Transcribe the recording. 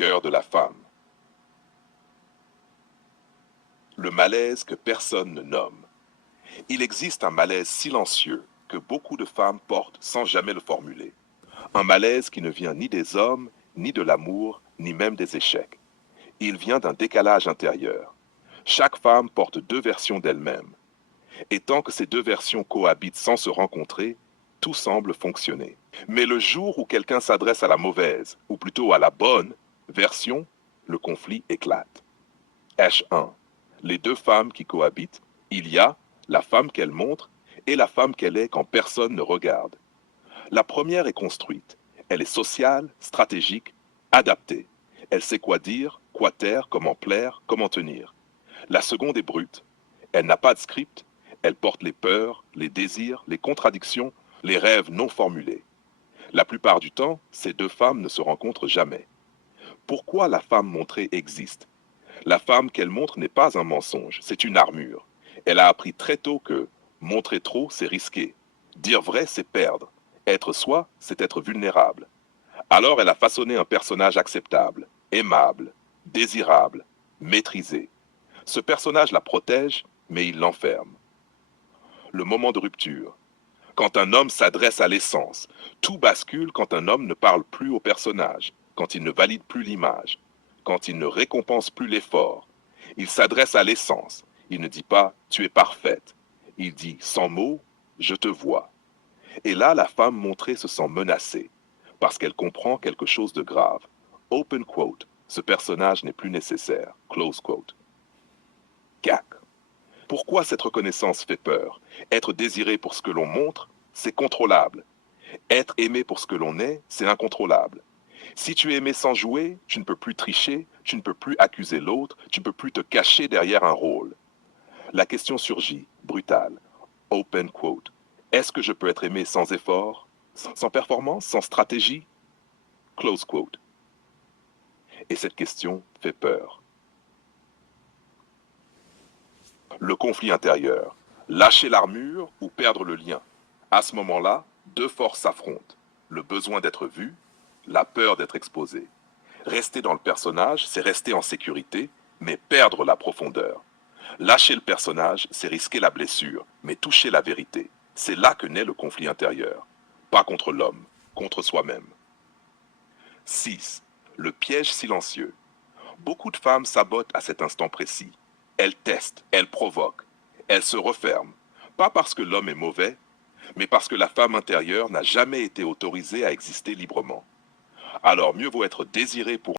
cœur de la femme. Le malaise que personne ne nomme. Il existe un malaise silencieux que beaucoup de femmes portent sans jamais le formuler. Un malaise qui ne vient ni des hommes, ni de l'amour, ni même des échecs. Il vient d'un décalage intérieur. Chaque femme porte deux versions d'elle-même. Et tant que ces deux versions cohabitent sans se rencontrer, tout semble fonctionner. Mais le jour où quelqu'un s'adresse à la mauvaise, ou plutôt à la bonne, version, le conflit éclate. H1. Les deux femmes qui cohabitent, il y a la femme qu'elle montre et la femme qu'elle est quand personne ne regarde. La première est construite. Elle est sociale, stratégique, adaptée. Elle sait quoi dire, quoi taire, comment plaire, comment tenir. La seconde est brute. Elle n'a pas de script. Elle porte les peurs, les désirs, les contradictions, les rêves non formulés. La plupart du temps, ces deux femmes ne se rencontrent jamais. Pourquoi la femme montrée existe? La femme qu'elle montre n'est pas un mensonge, c'est une armure. Elle a appris très tôt que montrer trop, c'est risquer. Dire vrai, c'est perdre. Être soi, c'est être vulnérable. Alors elle a façonné un personnage acceptable, aimable, désirable, maîtrisé. Ce personnage la protège, mais il l'enferme. Le moment de rupture. Quand un homme s'adresse à l'essence, tout bascule quand un homme ne parle plus au personnage, quand il ne valide plus l'image, quand il ne récompense plus l'effort. Il s'adresse à l'essence. Il ne dit pas « tu es parfaite ». Il dit sans mots « je te vois ». Et là, la femme montrée se sent menacée, parce qu'elle comprend quelque chose de grave. Open quote, ce personnage n'est plus nécessaire. Close quote. CAC. Pourquoi cette reconnaissance fait peur? Être désiré pour ce que l'on montre, c'est contrôlable. Être aimé pour ce que l'on est, c'est incontrôlable. Si tu es aimé sans jouer, tu ne peux plus tricher, tu ne peux plus accuser l'autre, tu ne peux plus te cacher derrière un rôle. La question surgit, brutale. Open quote. Est-ce que je peux être aimé sans effort, sans performance, sans stratégie? Close quote. Et cette question fait peur. Le conflit intérieur. Lâcher l'armure ou perdre le lien. À ce moment-là, deux forces s'affrontent. Le besoin d'être vu, la peur d'être exposé. Rester dans le personnage, c'est rester en sécurité, mais perdre la profondeur. Lâcher le personnage, c'est risquer la blessure, mais toucher la vérité. C'est là que naît le conflit intérieur. Pas contre l'homme, contre soi-même. 6. Le piège silencieux. Beaucoup de femmes sabotent à cet instant précis. Elles testent, elles provoquent, elles se referment. Pas parce que l'homme est mauvais, mais parce que la femme intérieure n'a jamais été autorisée à exister librement. Alors mieux vaut être désirée pour